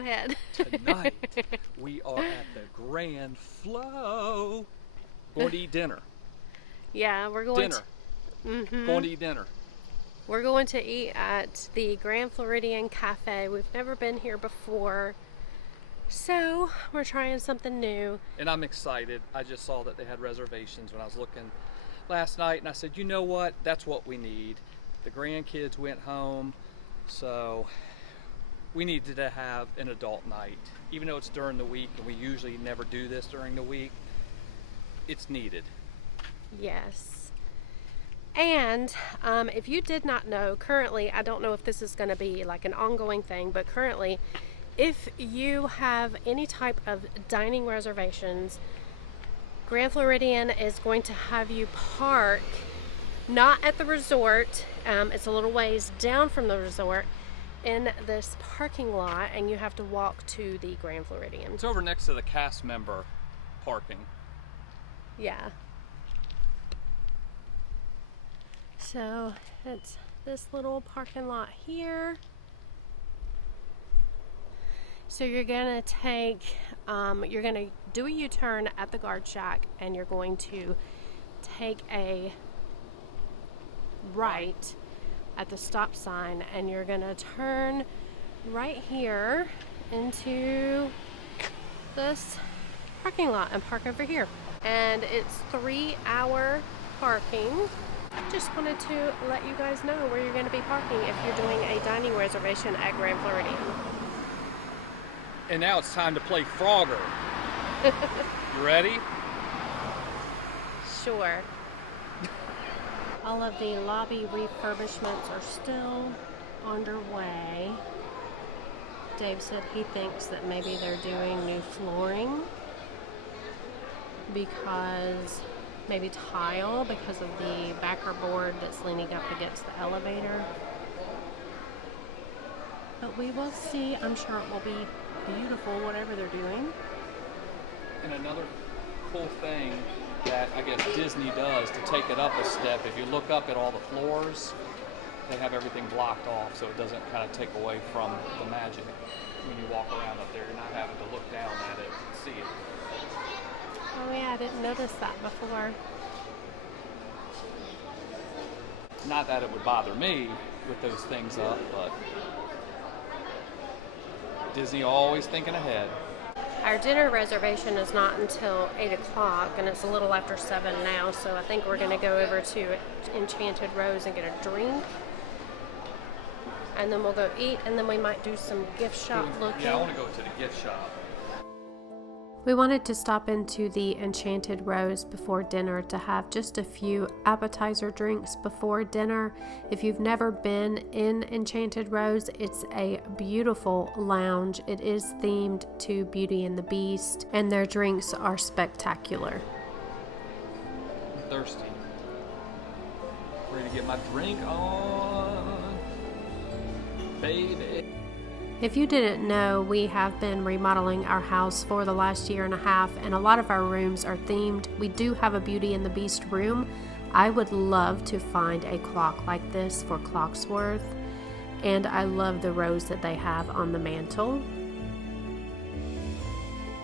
ahead. Tonight, we are at the Grand Flo. Going to eat dinner. Yeah, we're going Going to eat dinner. We're going to eat at the Grand Floridian Cafe. We've never been here before, so we're trying something new. And I'm excited. I just saw that they had reservations when I was looking last night, and I said, you know what? That's what we need. The grandkids went home, so we needed to have an adult night. Even though it's during the week, and we usually never do this during the week, it's needed. Yes. And if you did not know, currently, I don't know if this is going to be like an ongoing thing, but currently, if you have any type of dining reservations, Grand Floridian is going to have you park not at the resort. It's a little ways down from the resort in this parking lot, and you have to walk to the Grand Floridian. It's over next to the cast member parking. Yeah. So it's this little parking lot here. So you're gonna you're gonna do a U-turn at the guard shack, and you're going to take a right at the stop sign, and you're gonna turn right here into this parking lot and park over here. And it's 3-hour parking. Just wanted to let you guys know where you're going to be parking if you're doing a dining reservation at Grand Floridian. And now it's time to play Frogger. You ready? Sure. All of the lobby refurbishments are still underway. Dave said he thinks that maybe they're doing new flooring because maybe tile because of the backer board that's leaning up against the elevator. But we will see. I'm sure it will be beautiful, whatever they're doing. And another cool thing that I guess Disney does to take it up a step, if you look up at all the floors, they have everything blocked off so it doesn't kind of take away from the magic. When you walk around up there, you're not having to look down at it and see it. Oh yeah, I didn't notice that before. Not that it would bother me with those things up, but Disney always thinking ahead. Our dinner reservation is not until 8 o'clock, and it's a little after 7 now, so I think we're going to go over to Enchanted Rose and get a drink. And then we'll go eat, and then we might do some gift shop looking. Yeah, I want to go to the gift shop. We wanted to stop into the Enchanted Rose before dinner to have just a few appetizer drinks before dinner. If you've never been in Enchanted Rose, it's a beautiful lounge. It is themed to Beauty and the Beast, and their drinks are spectacular. I'm thirsty. Ready to get my drink on, baby. If you didn't know, we have been remodeling our house for the last year and a half, and a lot of our rooms are themed. We do have a Beauty and the Beast room. I would love to find a clock like this for Clocksworth, and I love the rose that they have on the mantle.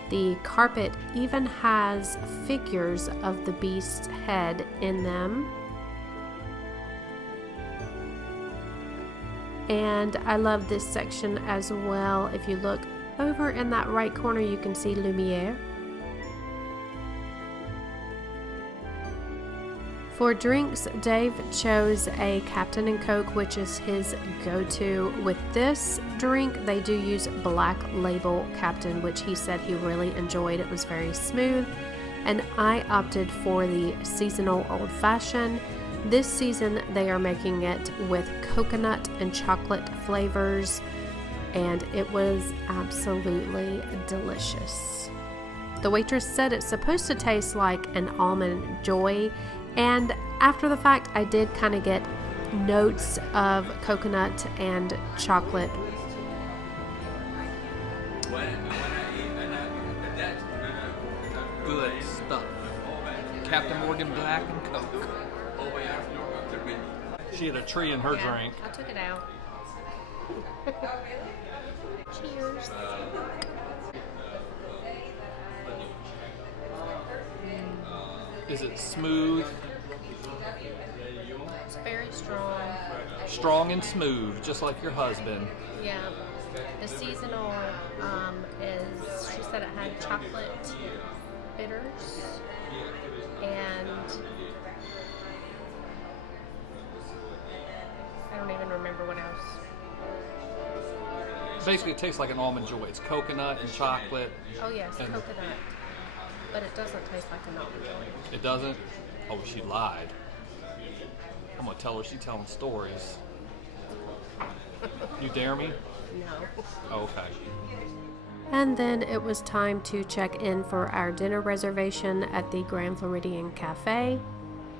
The carpet even has figures of the Beast's head in them. And I love this section as well. If you look over in that right corner, you can see Lumiere. For drinks, Dave chose a Captain & Coke, which is his go-to. With this drink, they do use Black Label Captain, which he said he really enjoyed. It was very smooth. And I opted for the seasonal Old Fashioned. This season, they are making it with coconut and chocolate flavors, and it was absolutely delicious. The waitress said it's supposed to taste like an almond joy, and after the fact, I did kind of get notes of coconut and chocolate. Good stuff. Captain Morgan Black and Coke. She had a tree in her drink. I took it out. Cheers. Is it smooth? It's very strong. Strong and smooth, just like your husband. Yeah. The seasonal is, she said it had chocolate bitters and I don't even remember what else. Basically, it tastes like an almond joy. It's coconut and chocolate. Oh yes, And coconut. But it doesn't taste like an almond joy. it doesn't? Oh, she lied. I'm going to tell her she's telling stories. You dare me? No. Oh, okay. And then it was time to check in for our dinner reservation at the Grand Floridian Cafe.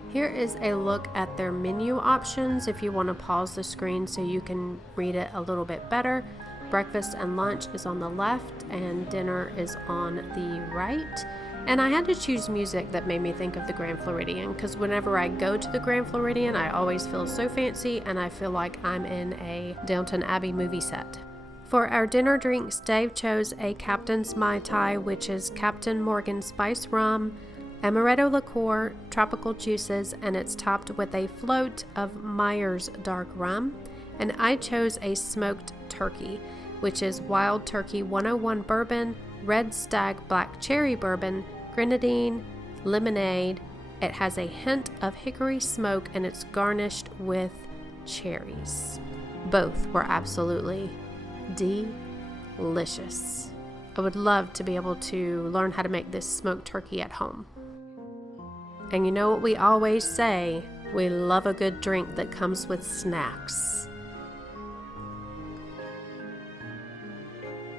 Here is a look at their menu options if you want to pause the screen so you can read it a little bit better. Breakfast and lunch is on the left and dinner is on the right. And I had to choose music that made me think of the Grand Floridian because whenever I go to the Grand Floridian, I always feel so fancy and I feel like I'm in a Downton Abbey movie set. For our dinner drinks, Dave chose a Captain's Mai Tai, which is Captain Morgan Spice Rum, amaretto liqueur, tropical juices, and it's topped with a float of Myers dark rum. And I chose a smoked turkey, which is Wild Turkey 101 bourbon, Red Stag black cherry bourbon, grenadine, lemonade. It has a hint of hickory smoke and it's garnished with cherries. Both were absolutely delicious. I would love to be able to learn how to make this smoked turkey at home. And you know what we always say, we love a good drink that comes with snacks.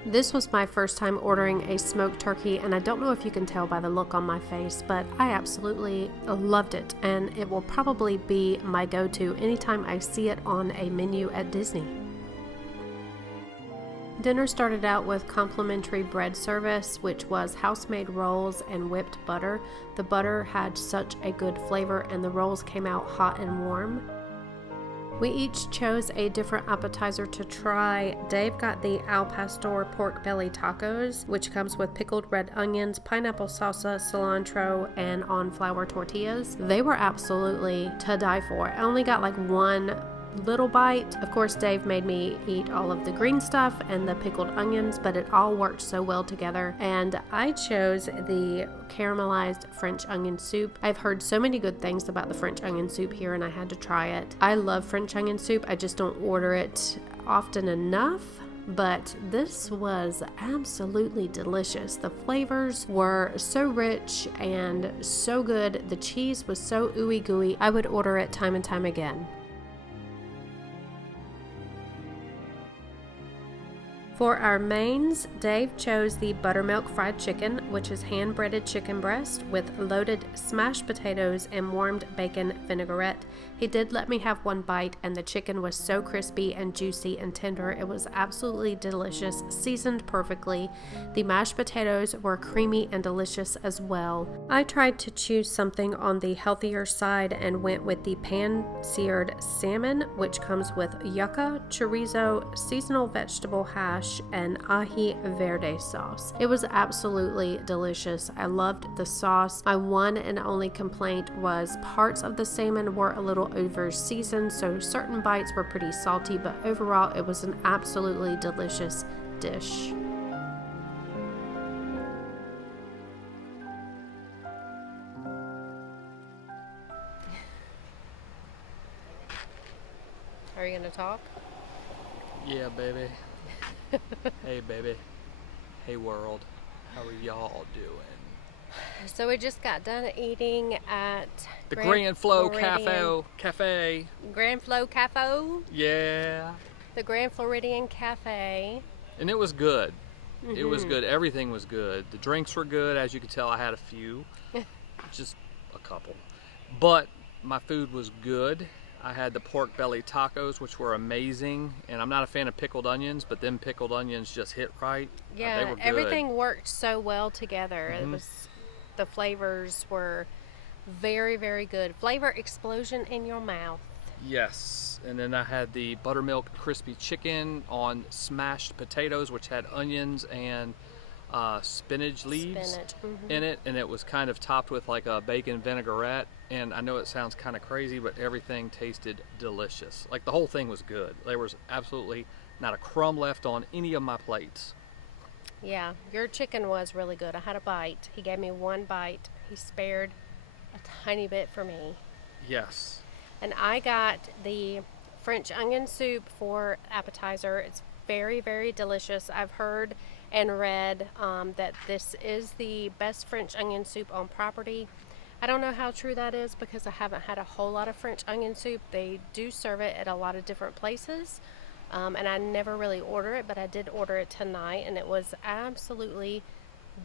This was my first time ordering a smoked turkey, and I don't know if you can tell by the look on my face, but I absolutely loved it, and it will probably be my go-to anytime I see it on a menu at Disney. Dinner started out with complimentary bread service, which was house-made rolls and whipped butter. The butter had such a good flavor, and the rolls came out hot and warm. We each chose a different appetizer to try. Dave got the al pastor pork belly tacos, which comes with pickled red onions, pineapple salsa, cilantro, and on flour tortillas. They were absolutely to die for. I only got like one little bite. Of course, Dave made me eat all of the green stuff and the pickled onions, but it all worked so well together. And I chose the caramelized French onion soup. I've heard so many good things about the French onion soup here and I had to try it. I love French onion soup. I just don't order it often enough. But this was absolutely delicious. The flavors were so rich and so good. The cheese was so ooey gooey. I would order it time and time again. For our mains, Dave chose the buttermilk fried chicken, which is hand-breaded chicken breast with loaded smashed potatoes and warmed bacon vinaigrette. He did let me have one bite, and the chicken was so crispy and juicy and tender. It was absolutely delicious, seasoned perfectly. The mashed potatoes were creamy and delicious as well. I tried to choose something on the healthier side and went with the pan-seared salmon, which comes with yucca, chorizo, seasonal vegetable hash, and ají verde sauce. It was absolutely delicious. I loved the sauce. My one and only complaint was parts of the salmon were a little over seasoned, so certain bites were pretty salty, but overall it was an absolutely delicious dish. Are you gonna talk? Yeah, baby. Hey, baby. Hey, world. How are y'all doing? So we just got done eating at The Grand Floridian Cafe. Grand Flo Cafe? Yeah. The Grand Floridian Cafe. And it was good. It was good. Everything was good. The drinks were good. As you could tell, I had a few. Just a couple. But my food was good. I had the pork belly tacos, which were amazing. And I'm not a fan of pickled onions, but them pickled onions just hit right. Yeah, they were good. everything worked so well together. It was, the flavors were very, very good. Flavor explosion in your mouth. Yes, and then I had the buttermilk crispy chicken on smashed potatoes, which had onions and spinach leaves Spinach. in it, and it was kind of topped with like a bacon vinaigrette. And I know it sounds kind of crazy, but everything tasted delicious. Like the whole thing was good. There was absolutely not a crumb left on any of my plates. Yeah, your chicken was really good. I had a bite. He gave me one bite. He spared a tiny bit for me. Yes. And I got the French onion soup for appetizer. It's very, very delicious. I've heard and read that this is the best French onion soup on property. I don't know how true that is because I haven't had a whole lot of French onion soup. They do serve it at a lot of different places, and I never really order it, but I did order it tonight, and it was absolutely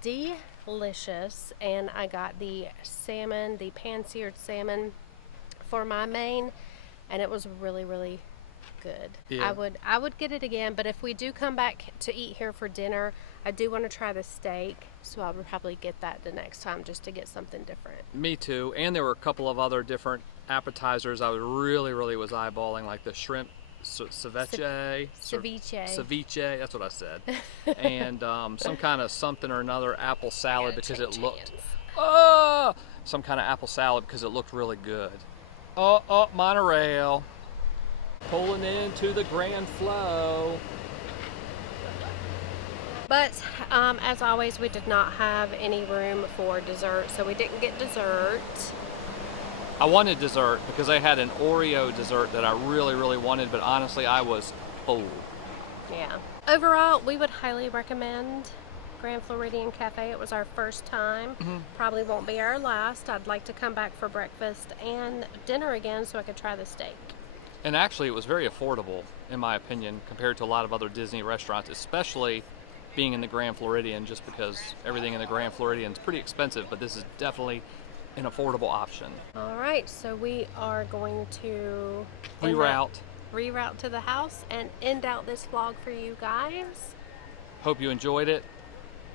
delicious. And I got the salmon, the pan-seared salmon for my main, and it was really, really good. Yeah. I would get it again, but if we do come back to eat here for dinner, I do want to try the steak, so I would probably get that the next time just to get something different. Me too. And there were a couple of other different appetizers I was really was eyeballing, like the shrimp ceviche. Ceviche, that's what I said. And some kind of something or another apple salad because it looked some kind of apple salad because it looked really good. Oh, monorail. Pulling into the Grand Flow. But as always, we did not have any room for dessert, so we didn't get dessert. I wanted dessert because I had an Oreo dessert that I really wanted, but honestly, I was full. Yeah. Overall, we would highly recommend Grand Floridian Cafe. It was our first time. Probably won't be our last. I'd like to come back for breakfast and dinner again so I could try the steak. And actually, it was very affordable, in my opinion, compared to a lot of other Disney restaurants, especially being in the Grand Floridian, just because everything in the Grand Floridian is pretty expensive, but this is definitely an affordable option. All right, so we are going to reroute to the house and end out this vlog for you guys. Hope you enjoyed it.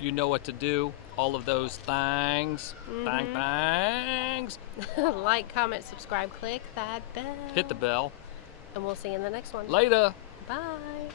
You know what to do. All of those things. Thangs. Like, comment, subscribe, click that bell. Hit the bell. And we'll see you in the next one. Later. Bye.